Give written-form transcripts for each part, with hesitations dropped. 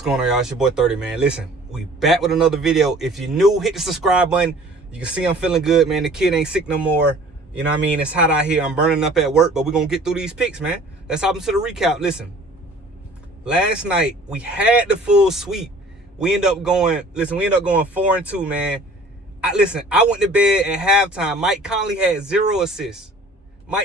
What's going on, y'all? It's your boy 30, man. Listen, we back with another video. If you're new, hit the subscribe button. You can see I'm feeling good, man. The kid ain't sick no more. You know what I mean? It's hot out here. I'm burning up at work, but we're going to get through these picks, man. Let's hop into the recap. Listen, last night, we had the full sweep. We end up going 4-2, man. I went to bed at halftime. Mike Conley had 0 assists. We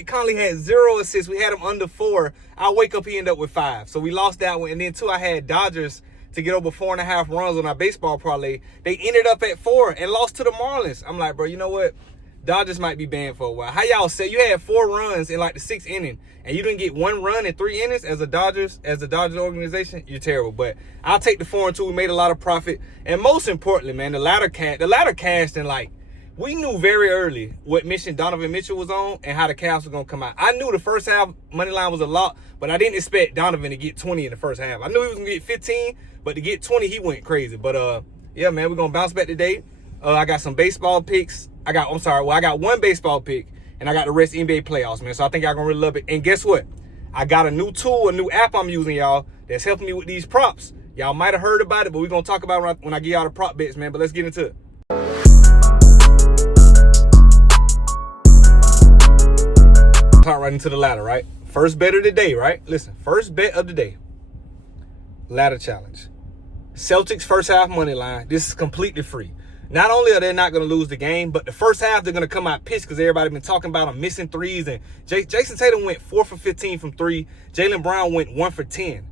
had him under 4. I wake up, he ended up with 5. So we lost that one. And then, too, I had Dodgers to get over 4.5 runs on our baseball parlay. They ended up at 4 and lost to the Marlins. I'm like, bro, you know what? Dodgers might be banned for a while. How y'all say you had 4 runs in like the 6th inning and you didn't get 1 run in 3 innings as the Dodgers organization? You're terrible. But I'll take the 4-2. We made a lot of profit. And most importantly, man, the ladder cashed and like, we knew very early what mission Donovan Mitchell was on and how the Cavs were going to come out. I knew the first half money line was a lot, but I didn't expect Donovan to get 20 in the first half. I knew he was going to get 15, but to get 20, he went crazy. But, yeah, man, we're going to bounce back today. I got some baseball picks. I got one baseball pick, and I got the rest NBA playoffs, man. So I think y'all going to really love it. And guess what? I got a new tool, a new app I'm using, y'all, that's helping me with these props. Y'all might have heard about it, but we're going to talk about it when I give y'all the prop bets, man. But let's get into it. Talk right into the ladder, right? First bet of the day, right? Listen, first bet of the day. Ladder challenge. Celtics first half money line. This is completely free. Not only are they not going to lose the game, but the first half they're going to come out pissed because everybody been talking about them missing threes. And Jason Tatum went 4 for 15 from 3. Jaylen Brown went 1 for 10.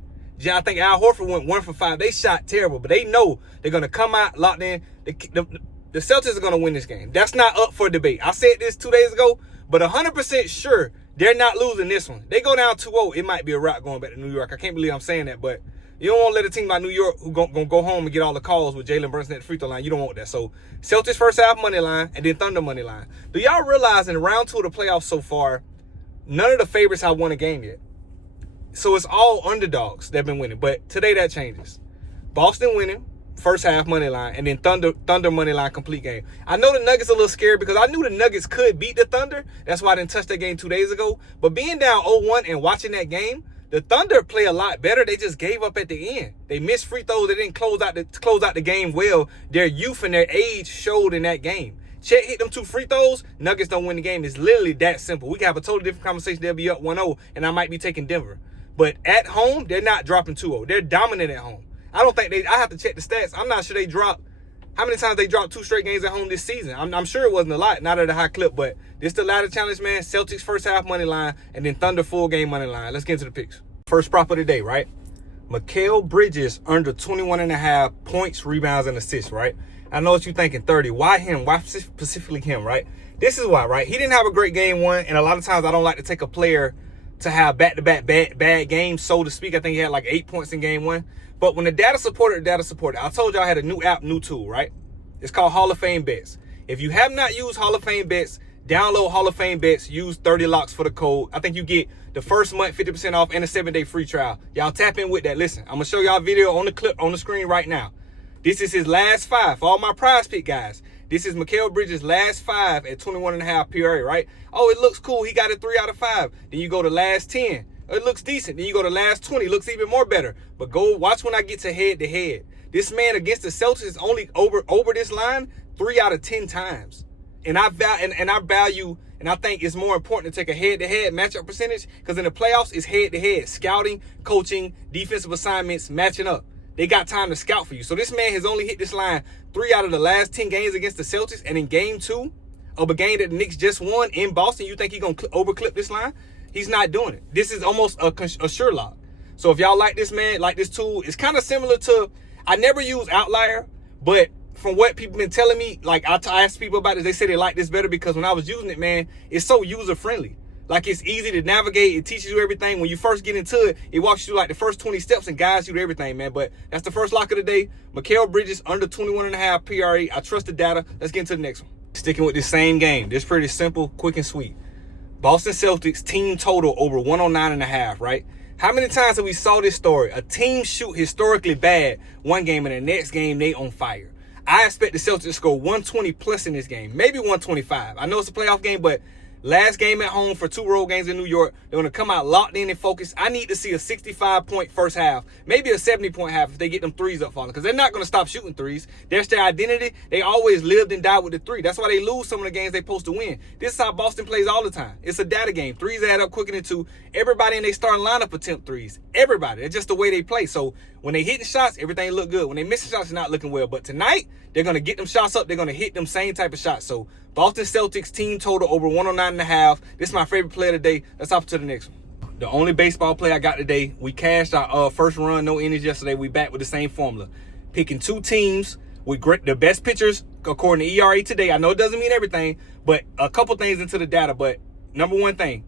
I think Al Horford went 1 for 5. They shot terrible, but they know they're going to come out locked in. The Celtics are going to win this game. That's not up for debate. I said this 2 days ago, but 100% sure they're not losing this one. They go down 2-0, it might be a wrap going back to New York. I can't believe I'm saying that, but you don't want to let a team like New York who gonna go home and get all the calls with Jalen Brunson at the free throw line. You don't want that. So Celtics first half money line and then Thunder money line. Do y'all realize in round 2 of the playoffs so far, none of the favorites have won a game yet? So it's all underdogs that have been winning. But today that changes. Boston winning first half money line, and then Thunder money line complete game. I know the Nuggets a little scared because I knew the Nuggets could beat the Thunder. That's why I didn't touch that game 2 days ago. But being down 0-1 and watching that game, the Thunder play a lot better. They just gave up at the end. They missed free throws. They didn't close out the game well. Their youth and their age showed in that game. Chet hit them 2 free throws. Nuggets don't win the game. It's literally that simple. We can have a totally different conversation. They'll be up 1-0, and I might be taking Denver. But at home, they're not dropping 2-0. They're dominant at home. I don't think I have to check the stats. I'm not sure they dropped. How many times they dropped 2 straight games at home this season? I'm sure it wasn't a lot, not at a high clip, but this the ladder challenge, man. Celtics first half money line, and then Thunder full game money line. Let's get into the picks. First prop of the day, right? Mikal Bridges under 21.5 points, rebounds, and assists, right? I know what you're thinking, 30. Why him? Why specifically him, right? This is why, right? He didn't have a great game 1, and a lot of times I don't like to take a player to have back-to-back bad games, so to speak. I think he had like 8 points in game 1. But when the data supported. I told y'all I had a new app, new tool, right? It's called Hall of Fame Bets. If you have not used Hall of Fame Bets, download Hall of Fame Bets, use 30 locks for the code. I think you get the first month 50% off and a 7-day free trial. Y'all tap in with that. Listen, I'm going to show y'all a video on the clip on the screen right now. This is his last 5 for all my prize pick guys. This is Mikal Bridges' last 5 at 21.5 PRA, right? Oh, it looks cool. He got a 3 out of 5. Then you go to last 10. It looks decent. Then you go to last 20. Looks even more better. But go watch when I get to head-to-head. This man against the Celtics is only over this line 3 out of 10 times. And I value, and I think it's more important to take a head-to-head matchup percentage because in the playoffs, it's head-to-head. Scouting, coaching, defensive assignments, matching up. They got time to scout for you. So this man has only hit this line 3 out of the last 10 games against the Celtics. And in game 2 of a game that the Knicks just won in Boston, you think he's going to overclip this line? He's not doing it. This is almost a sure lock. So if y'all like this, man, like this tool, it's kind of similar to, I never use Outlier, but from what people been telling me, like I asked people about it, they say they like this better because when I was using it, man, it's so user-friendly. Like it's easy to navigate. It teaches you everything. When you first get into it, it walks you through like the first 20 steps and guides you to everything, man. But that's the first lock of the day. Mikal Bridges under 21.5 PRA. I trust the data. Let's get into the next one. Sticking with this same game. This pretty simple, quick and sweet. Boston Celtics team total over 109.5, right? How many times have we saw this story? A team shoot historically bad one game and the next game they on fire. I expect the Celtics to score 120 plus in this game, maybe 125. I know it's a playoff game, but Last game at home for 2 road games in New York. They're going to come out locked in and focused. I need to see a 65-point first half, maybe a 70-point half if they get them threes up falling, because they're not going to stop shooting threes. That's their identity. They always lived and died with the three. That's why they lose some of the games they're supposed to win. This is how Boston plays all the time. It's a data game. Threes add up quicker than 2. Everybody in their starting lineup attempt threes. Everybody. It's just the way they play. So when they hit the shots, everything look good. When they miss the shots, it's not looking well. But tonight, they're going to get them shots up. They're going to hit them same type of shots. So Boston Celtics team total over 109.5. This is my favorite play of the day. Let's hop to the next one. The only baseball play I got today, we cashed our first run, no innings yesterday. We back with the same formula. Picking 2 teams with the best pitchers according to ERA today. I know it doesn't mean everything, but a couple things into the data. But number one thing,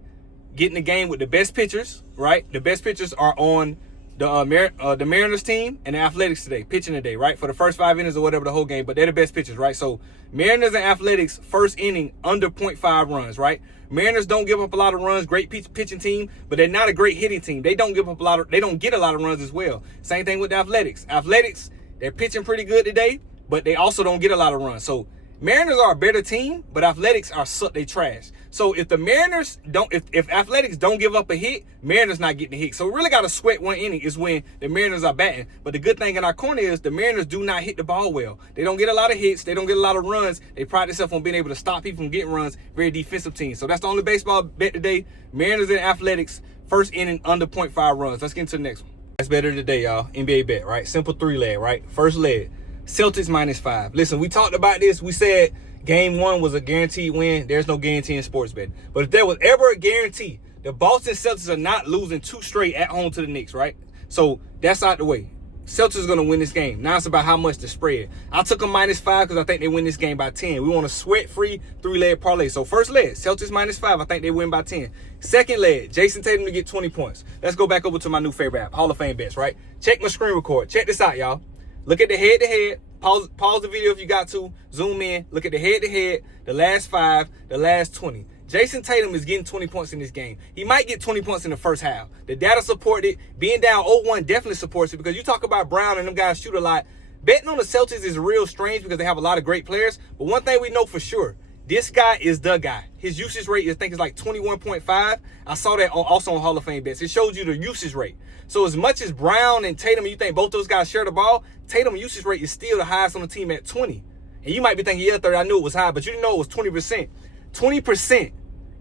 getting the game with the best pitchers, right? The best pitchers are on the Mariners team and the Athletics today, pitching today, right? For the first 5 innings or whatever the whole game, but they're the best pitchers, right? So Mariners and Athletics, first inning, under 0.5 runs, right? Mariners don't give up a lot of runs, great pitching team, but they're not a great hitting team. They don't get a lot of runs as well. Same thing with the Athletics. Athletics, they're pitching pretty good today, but they also don't get a lot of runs. So Mariners are a better team, but Athletics they trash. So if the Mariners if Athletics don't give up a hit, Mariners not getting a hit. So we really got to sweat one inning is when the Mariners are batting. But the good thing in our corner is the Mariners do not hit the ball well. They don't get a lot of hits. They don't get a lot of runs. They pride themselves on being able to stop people from getting runs. Very defensive team. So that's the only baseball bet today. Mariners and Athletics, first inning, under 0.5 runs. Let's get into the next one. That's better today, y'all. NBA bet, right? Simple 3-leg, right? First leg. Celtics -5. Listen, we talked about this. We said game 1 was a guaranteed win. There's no guarantee in sports betting. But if there was ever a guarantee, the Boston Celtics are not losing 2 straight at home to the Knicks, right? So that's out the way. Celtics are going to win this game. Now it's about how much to spread. I took them -5 because I think they win this game by 10. We want a sweat-free 3-leg parlay. So first leg, Celtics -5. I think they win by 10. Second leg, Jason Tatum to get 20 points. Let's go back over to my new favorite app, Hall of Fame Bets, right? Check my screen record. Check this out, y'all. Look at the head-to-head. Pause the video if you got to. Zoom in. Look at the head-to-head, the last 5, the last 20. Jason Tatum is getting 20 points in this game. He might get 20 points in the first half. The data support it. Being down 0-1 definitely supports it because you talk about Brown and them guys shoot a lot. Betting on the Celtics is real strange because they have a lot of great players. But one thing we know for sure, this guy is the guy. His usage rate, I think, is like 21.5. I saw that also on Hall of Fame Bets. It shows you the usage rate. So as much as Brown and Tatum, you think both those guys share the ball, Tatum's usage rate is still the highest on the team at 20. And you might be thinking, yeah, 30, I knew it was high, but you didn't know it was 20%. 20%.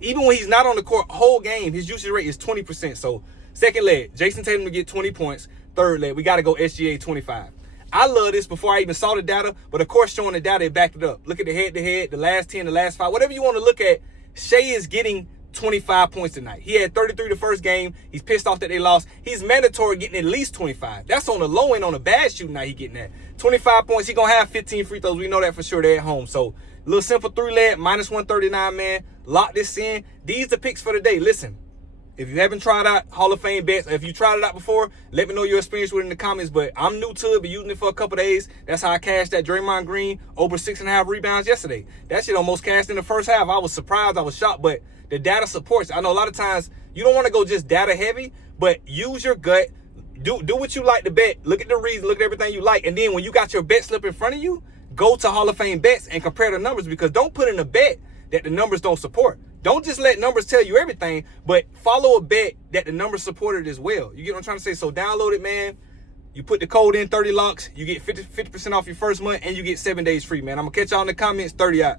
Even when he's not on the court whole game, his usage rate is 20%. So second leg, Jason Tatum to get 20 points. Third leg, we got to go SGA 25. I love this before I even saw the data, but of course showing the data, it backed it up. Look at the head-to-head, the last 10, the last 5, whatever you want to look at. Shea is getting 25 points tonight. He had 33 the first game. He's pissed off that they lost. He's mandatory getting at least 25. That's on the low end. On a bad shooting night, he getting that. 25 points. He going to have 15 free throws. We know that for sure. They're at home. So, little simple 3-leg, -139, man. Lock this in. These are picks for the day. Listen, if you haven't tried out Hall of Fame Bets, if you tried it out before, let me know your experience with it in the comments. But I'm new to it, been using it for a couple days. That's how I cashed that Draymond Green over 6.5 rebounds yesterday. That shit almost cashed in the first half. I was surprised. I was shocked, but the data supports it. I know a lot of times you don't want to go just data heavy, but use your gut. Do what you like to bet. Look at the reason. Look at everything you like. And then when you got your bet slip in front of you, go to Hall of Fame Bets and compare the numbers, because don't put in a bet that the numbers don't support. Don't just let numbers tell you everything, but follow a bet that the numbers supported as well. You get what I'm trying to say? So download it, man. You put the code in, 30 locks. You get 50% off your first month, and you get 7 days free, man. I'm going to catch y'all in the comments. 30 out.